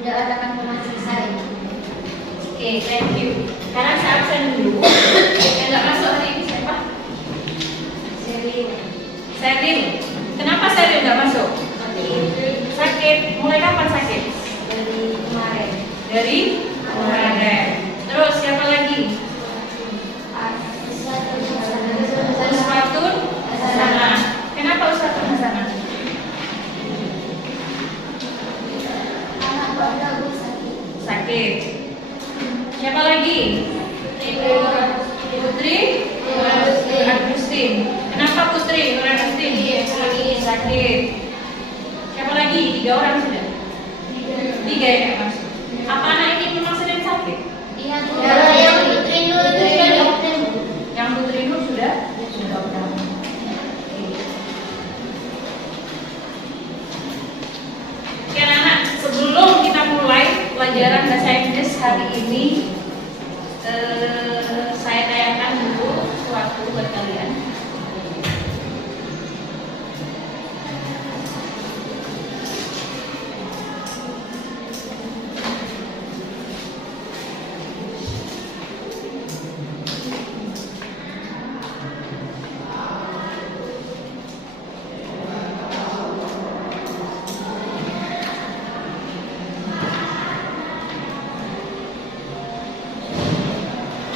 Sudah ada kantong selesai. Oke, thank you. Sekarang saya absen dulu. Yang nggak masuk hari ini siapa? Seril. Kenapa Seril nggak masuk? Sakit. Mulai kapan sakit? Dari kemarin. Dari kemarin. Terus siapa lagi? Usfatun Hasanah. Kenapa Usfatun Hasanah? Anak bagus sakit. Sakit. Siapa lagi? Putri Agustin. Kenapa Putri Agustin? Sakit. Siapa lagi? 3 orang sudah. 3 yang masuk. Apa anak ini memang sedang sakit? Iya, yang Putri Nur itu sudah dioptim. Yang Putri Nur sudah optim. Oke anak-anak, sebelum kita mulai pelajaran bahasa Inggris hari ini, saya tayangkan dulu sesuatu buat kalian.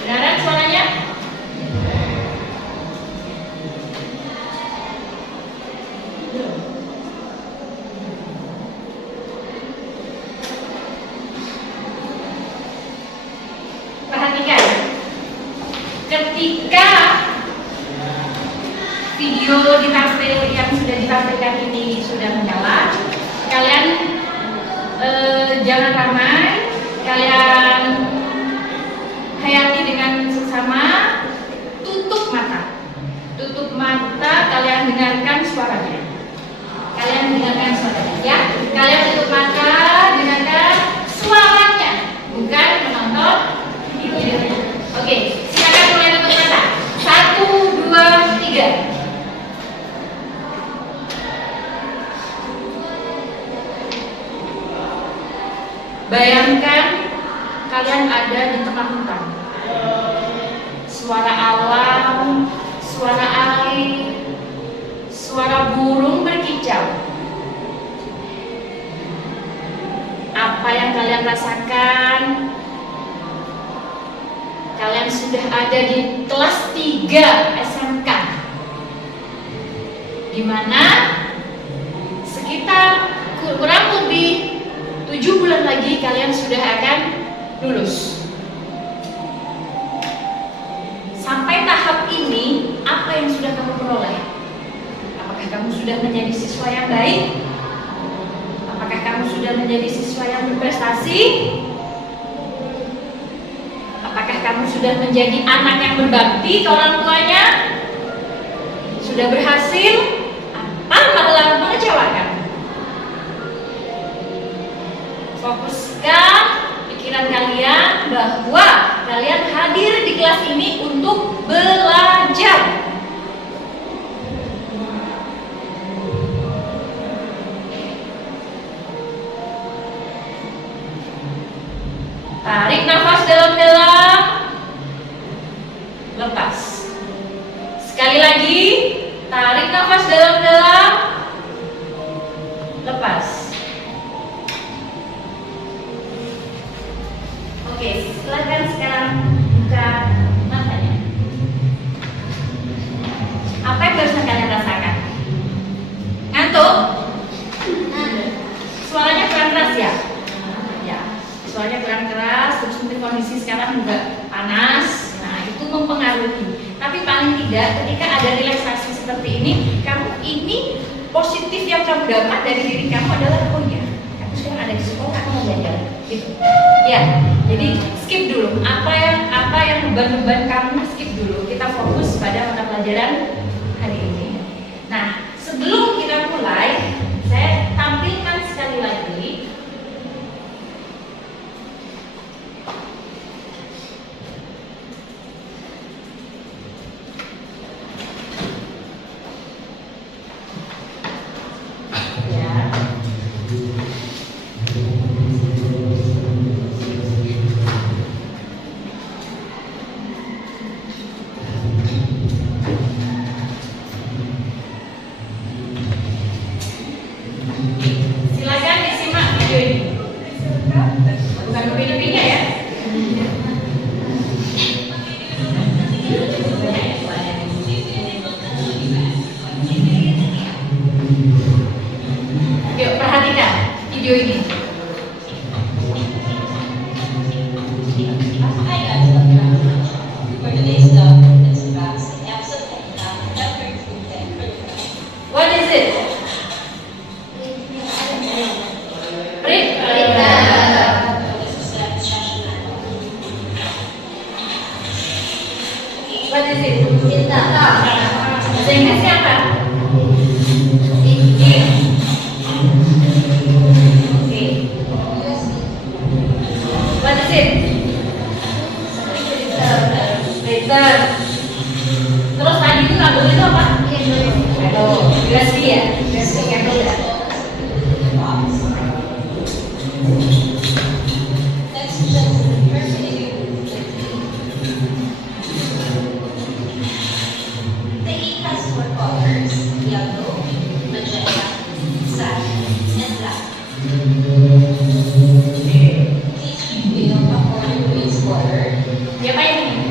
Benaran suaranya? Perhatikan, ketika video ditampil yang sudah ditampilkan ini sudah menyala, kalian jangan ramai, kalian hayati dengan seksama, tutup mata, kalian dengarkan suaranya. Ya, kalian tutup mata, dengarkan suaranya, bukan menonton videonya. Oke, silakan mulai tutup mata. 1, 2, 3. Bayangkan kalian ada di tengah hutan. Suara alam, suara air, suara burung berkicau. Apa yang kalian rasakan? Kalian sudah ada di kelas 3 SMK, di mana sekitar kurang lebih 7 bulan lagi kalian sudah akan lulus. Sampai tahap ini, apa yang sudah kamu peroleh? Apakah kamu sudah menjadi siswa yang baik? Apakah kamu sudah menjadi siswa yang berprestasi? Apakah kamu sudah menjadi anak yang berbakti ke orang tuanya? Sudah berhasil? Apa malah mengecewakan? Fokuskan pikiran kalian bahwa kalian hadir di kelas ini untuk belajar. Tarik nafas dalam-dalam, lepas. Sekali lagi, tarik nafas dalam-dalam, lepas. Oke, silakan sekarang buka matanya. Apa yang barusan kalian rasakan? Ngantuk? Suaranya kurang keras ya? Ya, suaranya kurang keras, terus mungkin kondisi sekarang juga panas. Nah, itu mempengaruhi. Tapi paling tidak, ketika ada relaksasi seperti ini, kamu ini positif yang kamu dapat dari diri kamu adalah, oh ya, kamu sekarang ada di sekolah, kamu belajar, gitu. Ya, jadi skip dulu. Apa yang beban-beban kamu skip dulu. Kita fokus pada mata pelajaran hari ini. Nah, sebelum kita mulai, saya tampilkan sekali lagi ya. What is it? Cinta. Bahasa Inggrisnya apa? Ink. Oke. What is it? Printer. Terus tadi itu kabel itu apa? Candle. USB ya? USB candle ya? The ink has four colors: yellow, magenta, cyan, and black. Please reveal according to its color. Siapa ini?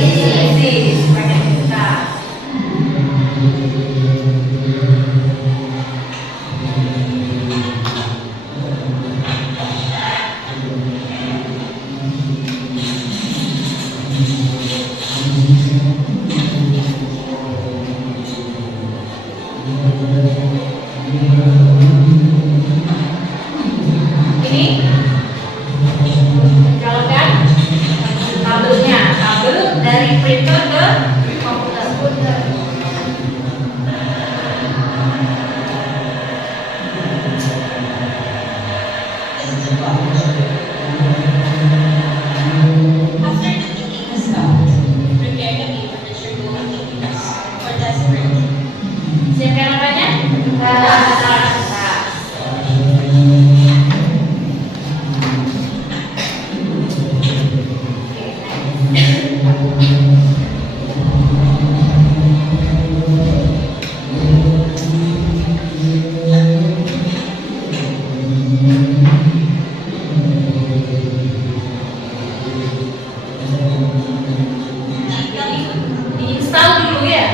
Easy. Pakai kita. Ini jalankan kabelnya, kabel dari printer ke komputer. After the ink has stopped, prepare the paper that you're going to use for test printing. Siapkan apanya? Tas. Diinstal dulu ya.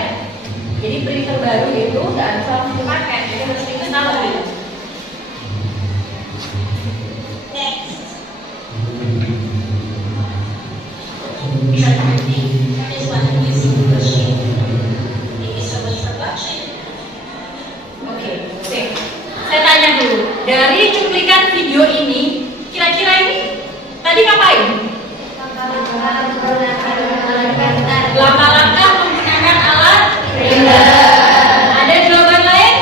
Jadi printer baru itu nggak bisa langsung dipakai, jadi harus diinstal dulu. Next, start printing. This one using the machine. Thank you so much for watching. Oke. Saya tanya dulu, dari cuplikan video ini, kira-kira ini tadi ngapain? Langkah-langkah menggunakan alat printer. Ada jawaban lain?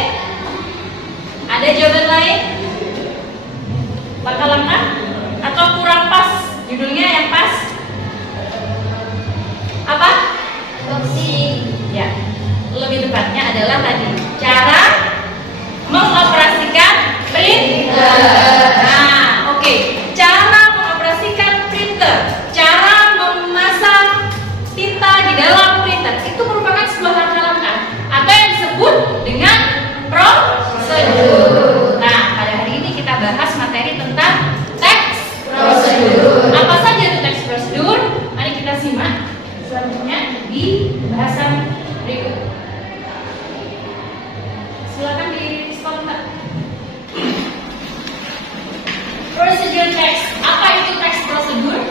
Ada jawaban lain? Langkah-langkah? Atau kurang pas? Judulnya yang pas? Apa? Ya, lebih tepatnya adalah tadi cara mengoperasikan printer. Nah, oke. Cara mengoperasikan printer, cara memasang tinta di dalam printer itu merupakan sebuah langkah-langkah atau yang disebut dengan prosedur. Nah, pada hari ini kita bahas materi tentang teks prosedur. Apa saja itu teks prosedur? Mari kita simak selanjutnya di bahasan berikut. Silakan di stop, Kak. Procedure text. Apa itu text prosedur?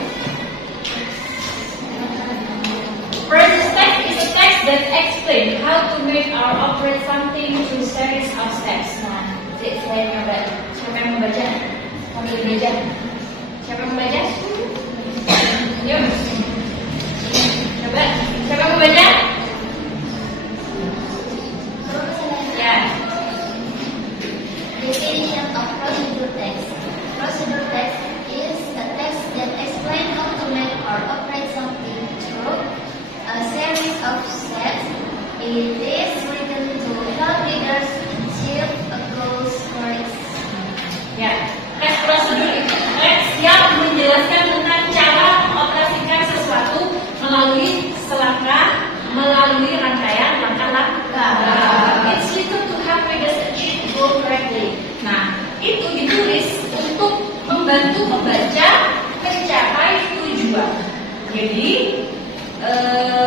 Procedure text is a text that explain how to make or operate something through series of steps. Nah, saya coba. Siapa yang membaca? Sambil belajar. Siapa yang membaca? Yuk. Coba. Siapa yang membaca? Ya. Definition of procedure text. Procedure text is a text that explains how to make or operate something through a series of steps. It is written to help readers achieve a goals for it. Ya, teks prosedur itu teks yang menjelaskan tentang cara mengoperasikan sesuatu melalui selangkah, melalui rangkaian langkah-langkah. It's written to help readers achieve goal correctly. Nah, itu ditulis untuk membantu pembaca mencapai tujuan. Jadi,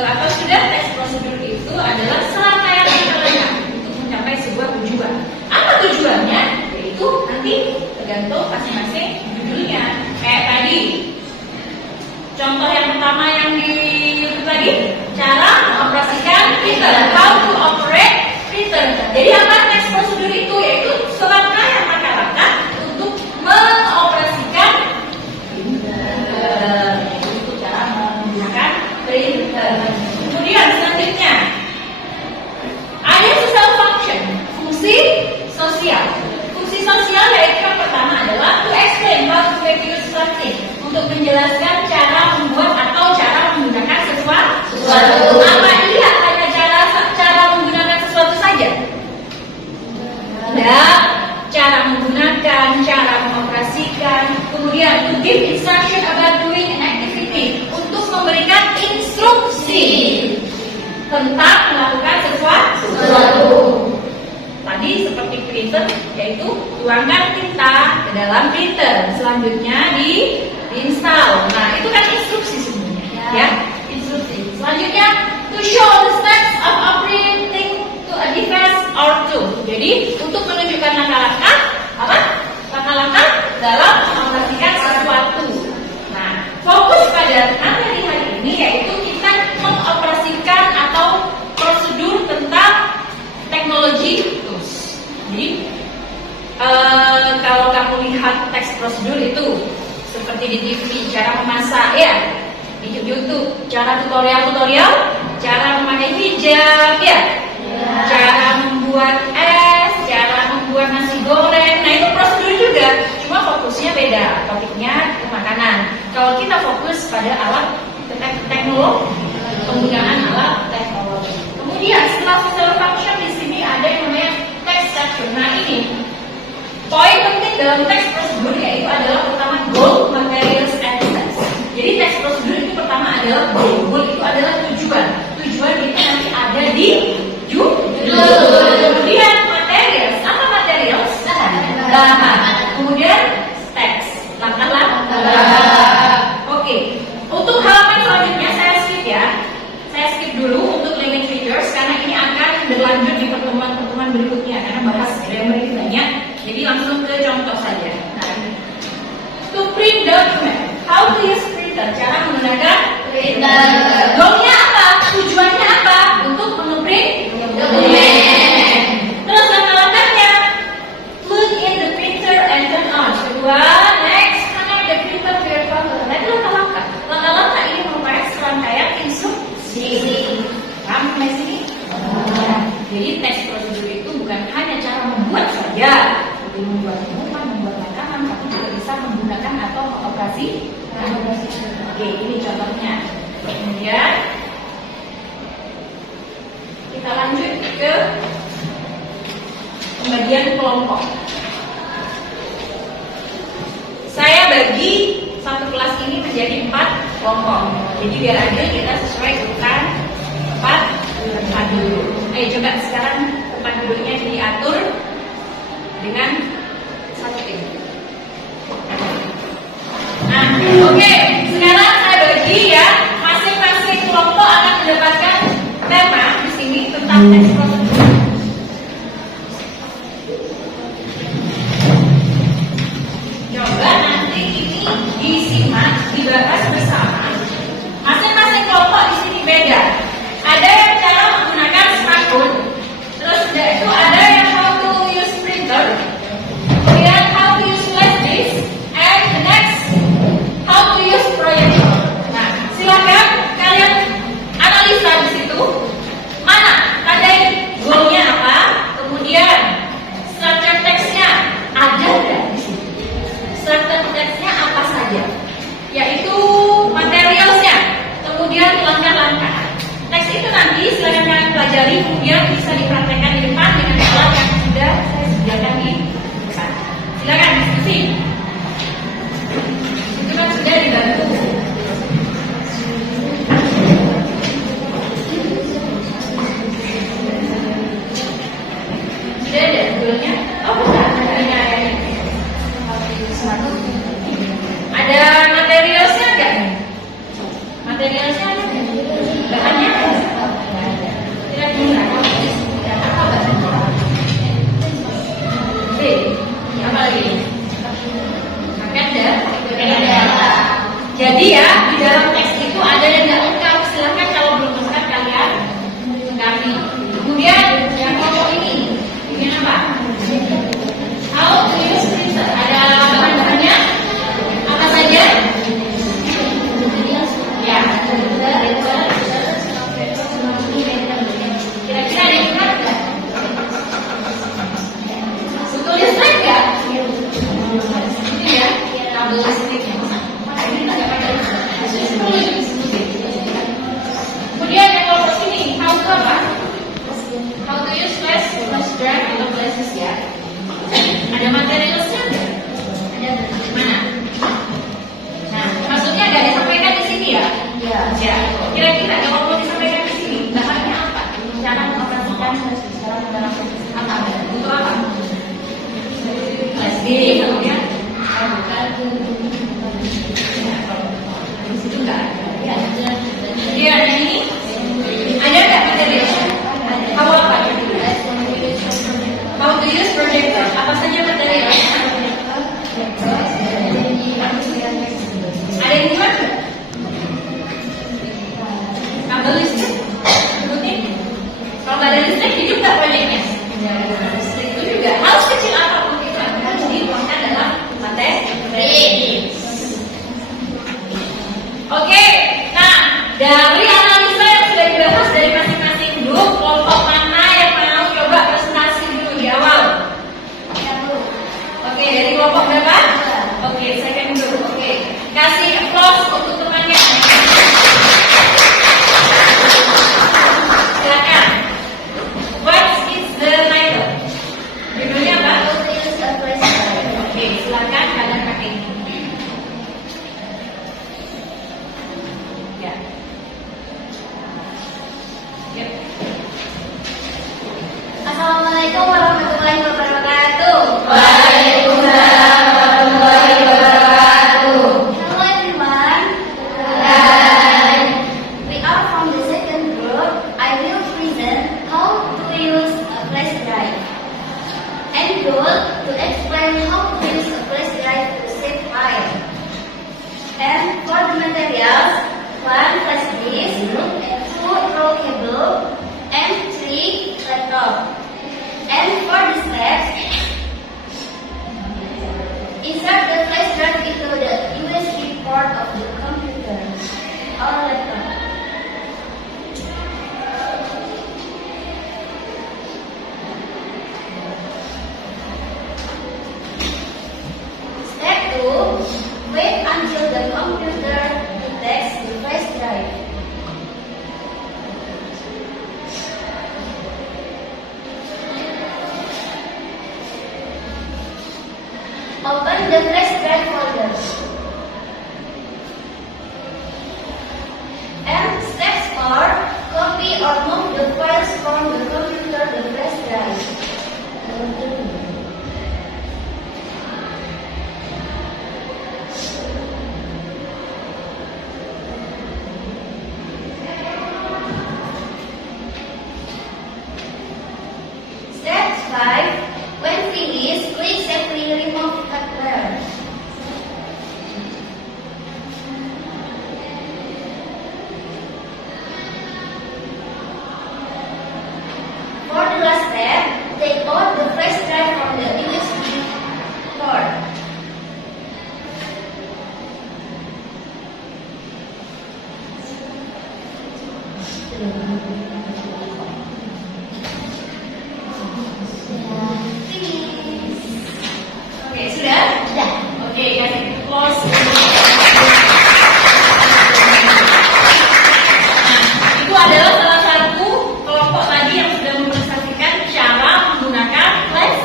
apa sudah teks prosedur itu adalah serangkaian langkah untuk mencapai sebuah tujuan. Apa tujuannya? Yaitu nanti tergantung masing-masing judulnya. Kayak tadi, contoh yang pertama yang di YouTube tadi, cara mengoperasikan printer, how to operate printer. Jadi apa teks prosedur itu? Yaitu serangkaian langkah-langkah untuk mengoperasikan printer. Itu cara menggunakan printer. Sesuatu. Apa iya hanya cara menggunakan sesuatu saja? Tidak. Cara menggunakan, cara mengoperasikan, kemudian to give instruction about doing an activity, untuk memberikan instruksi tentang melakukan sesuatu. Tadi seperti printer, yaitu tuangkan tinta ke dalam printer, selanjutnya di-install. Nah, itu kan instruksi sebenarnya, ya, instruksi. Selanjutnya, to show the steps of operating to a device or tool. Jadi, untuk menunjukkan langkah-langkah dalam mengoperasikan sesuatu. Nah, fokus pada materi hari ini yaitu kita mengoperasikan atau prosedur tentang teknologi tools. Jadi, kalau kamu lihat teks prosedur itu seperti di TV, cara memasak, ya, di YouTube, cara tutorial, cara memakai hijab, ya, cara membuat es, cara membuat nasi goreng. Nah, itu prosedur juga, cuma fokusnya beda, topiknya ke makanan. Kalau kita fokus pada alat teknologi, penggunaan alat teknologi. Kemudian setelah social function di sini ada yang namanya text section. Nah, ini poin penting dalam teks prosedur yaitu adalah pertama goal, materials, and steps. Jadi teks prosedur itu pertama adalah goal. Goal itu adalah tujuan. Tujuan itu nanti ada di judul. Kemudian materials. Apa materials? Bahan. Kemudian steps. Langkah-langkah. Oke. Untuk halaman selanjutnya saya skip ya. Saya skip dulu untuk language features karena ini akan berlanjut di pertemuan-pertemuan berikutnya karena bahas grammar ini banyak. Jadi langsung ke contoh saja. Nah, to print document. How to use printer? Cara menggunakan printer. Goalnya apa? Tujuannya apa? Untuk nge-print dokumen. Terus langkah-langkahnya, plug in the printer and turn on. Kedua, next, connect the printer to your computer. Nah, itu langkah-langkah. Langkah-langkah ini merupakan serangkaian instruksi. Paham sampai sini? Jadi teks prosedur itu bukan hanya cara membuat saja, seperti membuat minuman, membuat makanan, tapi juga bisa menggunakan atau mengoperasi. Oke, ini contohnya. Kemudian kita lanjut ke pembagian kelompok. Saya bagi satu kelas ini menjadi 4 kelompok. Jadi biar adil kita sesuai urutan tempat duduk. Coba sekarang tempat duduknya diatur dengan satu tim. Nah, oke. Sekarang saya bagi ya, masing-masing kelompok akan mendapatkan tema di sini tentang teks prosedur. Coba nanti ini disimak, dibahas bersama. Masing-masing kelompok di sini beda. Ada yang cara menggunakan smartphone, terus itu ada yang how to use printer, kemudian how to use flash disk, and the next how to use projector. Nah, silakan kalian analisa di situ mana ada goalnya apa, kemudian structure teksnya ada nggak di situ. Structure teksnya apa saja, yaitu materialsnya, kemudian langkah-langkah. Teks itu nanti silakan kalian pelajari, kemudian bisa dipraktekkan di depan dengan alat yang sudah saya sediakan di depan. Silakan diskusi. Itu kan sudah dibantu. Sudah ada judulnya? Oh bukan, ada ada materialsnya enggak? Materialsnya ada nggak? Bahannya ada? Kira-kira apa bahannya? Apa lagi? Agenda. Jadi ya, di dalam teks itu ada yang nggak lengkap. Silahkan kalau belum lengkap kalian lengkapi. Kemudian yang kelompok ini apa? How to use printer. Ada bahan-bahannya? Apa saja? Ya. Kira-kira ada yang ingat nggak? Butuh listrik nggak? Ini ya, kabel listriknya. Ini nggak pakai listrik. Ada rumusnya nggak? Ada berarti. Mana? Nah, maksudnya nggak disampaikan di sini ya? Iya. Ya. Kira-kira kalau mau disampaikan di sini, dapatnya apa? Cara mengoperasikan cara menerapkan apa? Untuk apa? SD, kemudian di situ nggak ada. Ya. Jadi ada ini. Ada nggak materi? How apa? How to use projector? Apa saja materi? Ada yang gimana? Kabel listrik? Ikutin. Kalau nggak ada listrik, hidup nggak proyeknya? Listrik itu juga harus kecil apapun itu harus dituangkan dalam materi. Oke, nah dari analisa yang sudah dibahas dari masing-masing grup, kelompok mana yang mau coba presentasi dulu di awal? Oke, dari kelompok berapa? Oke, second group. Oke, kasih applause untuk temannya. Silakan. What is the title? Judulnya apa? Oke, silakan kalian pakai ini. Ya. Yep. Assalamualaikum warahmatullahi wabarakatuh. Waalaikumsalam warahmatullahi wabarakatuh. Hello everyone. Hai. We are from the second group. I will present how to use a flash drive. And goal to explain how to use a flash drive to save file. And for the materials, 1 flash disk, 2 roll cable, and 3 laptop. And for the steps, insert the flash drive into the USB port of the computer or laptop. Step 2, wait until the computer detects the flash drive. Open the flash drive folder. And step 4, copy or move the files from the computer to the flash drive. Step 5, when finished, click safely remove hardware. For the last step, take out the flash drive from the USB port. Oke, sudah? Sudah. Oke, kasih close. Nah, itu adalah salah satu kelompok tadi yang sudah mempresentasikan cara menggunakan flash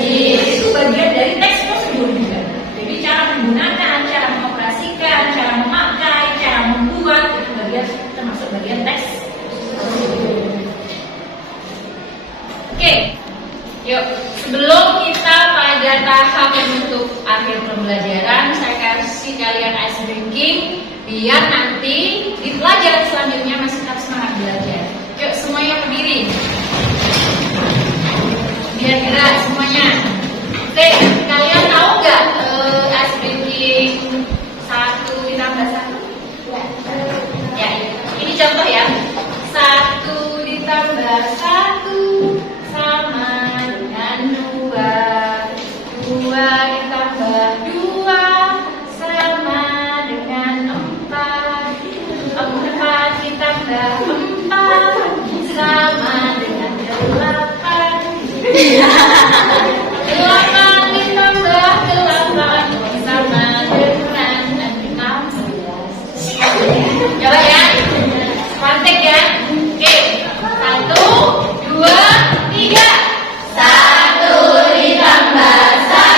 disk. Itu bagian dari teks prosedur juga. Jadi cara menggunakan, cara mengoperasikan, cara memakai, cara membuat itu bagian termasuk bagian teks prosedur. Oke, yuk sebelum kita pada tahap penutup akhir pembelajaran, saya kasih kalian ice drinking biar nanti di pelajaran selanjutnya masih tetap semangat belajar. Yuk semuanya berdiri, biar gerak semuanya. Oke, kalian tahu nggak ice drinking 1 ditambah 1? Ya, ini contoh ya. 1 ditambah 1 sama dengan 2. 2 ditambah 2 sama dengan 4. 4 ditambah 4 sama dengan 8. 8 ditambah 8 sama dengan 16. Coba ya, praktek ya. Oke, 1, 2, 3. 1 ditambah 1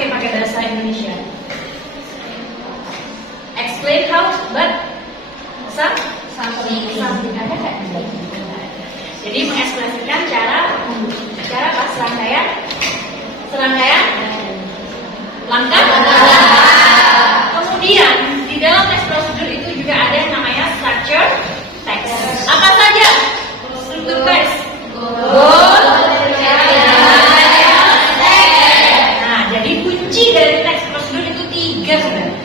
mungkin pakai bahasa Indonesia? Explain how, but something ada nggak? Jadi mengekspresikan cara apa? Serangkaian langkah. Kemudian di dalam teks prosedur itu juga ada yang namanya structure text. Apa saja struktur teks? Goal, nah, jadi kunci dari teks prosedur itu 3 sebenarnya.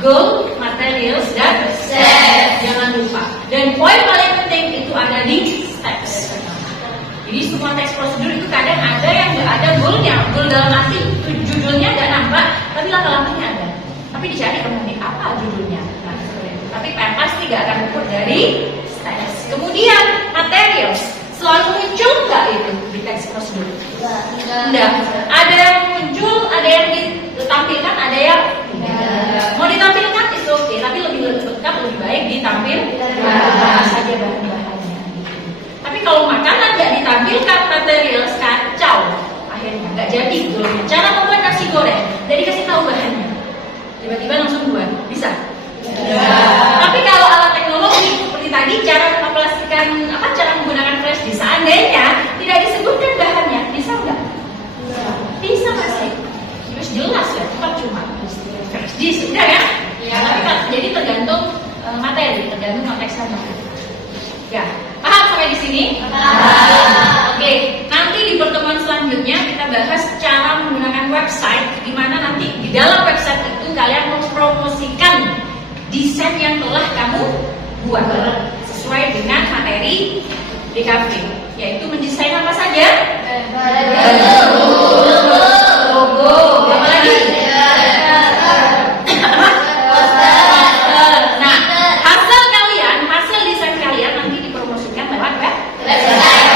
Goal, materials, dan steps. Jangan lupa. Dan poin paling penting itu ada di steps. Jadi semua teks prosedur itu kadang ada yang nggak ada goalnya. Goal dalam arti judulnya nggak nampak, tapi langkah-langkahnya ada. Tapi dicari kemudian apa judulnya. Nah, tapi pasti nggak akan luput dari steps. Kemudian materials selalu muncul nggak itu di teks prosedur? Enggak. Ada yang muncul, ada yang ditampilkan, ada yang mau ditampilkan itu oke, tapi lebih lengkap, lebih baik ditampilkan saja bahan-bahannya. Tapi kalau makanan nggak ditampilkan material kacau, akhirnya nggak jadi goalnya. Cara membuat nasi goreng, jadi kasih tahu bahannya, tiba-tiba langsung buat, bisa? Tapi kalau alat teknologi seperti tadi, cara mengoperasikan cara menggunakan flash disk, seandainya tidak disebutkan bahannya, bisa nggak? Bisa masih. Terus jelas ya, cuma flash disk, udah ya? Tapi jadi tergantung materi, tergantung konteksnya. Ya, paham sampai di sini? Oke, nanti di pertemuan selanjutnya kita bahas cara menggunakan website, di mana nanti di dalam website itu kalian mempromosikan desain yang telah kamu buat sesuai dengan materi DKV, yaitu mendesain apa saja? Logo, apa lagi? Nah, hasil desain kalian nanti dipromosikan lewat website.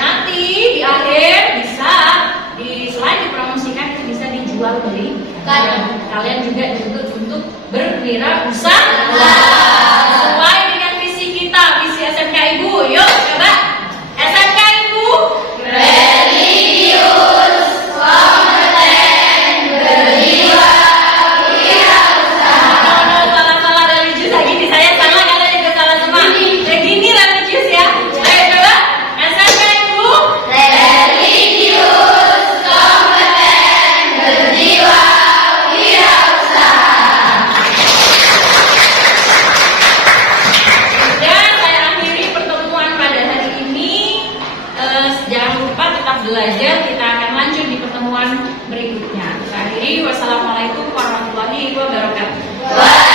Nanti di akhir bisa selain dipromosikan itu bisa dijual beli. Kalian juga dituntut untuk berwirausaha sesuai dengan visi kita, visi SMK Ibu. Yuk coba SMK Ibu, religius, kompeten, berjiwa wirausaha. Salah religius lagi nih, saya salah, kalian juga salah semua. Kayak gini religius ya. Ayo coba SMK Ibu, religius, kompeten, berjiwa wirausaha. Dan saya akhiri pertemuan pada hari ini. Jangan lupa tetap belajar. Kita akan lanjut di pertemuan berikutnya. Kita akhiri. Wassalamualaikum warahmatullahi wabarakatuh.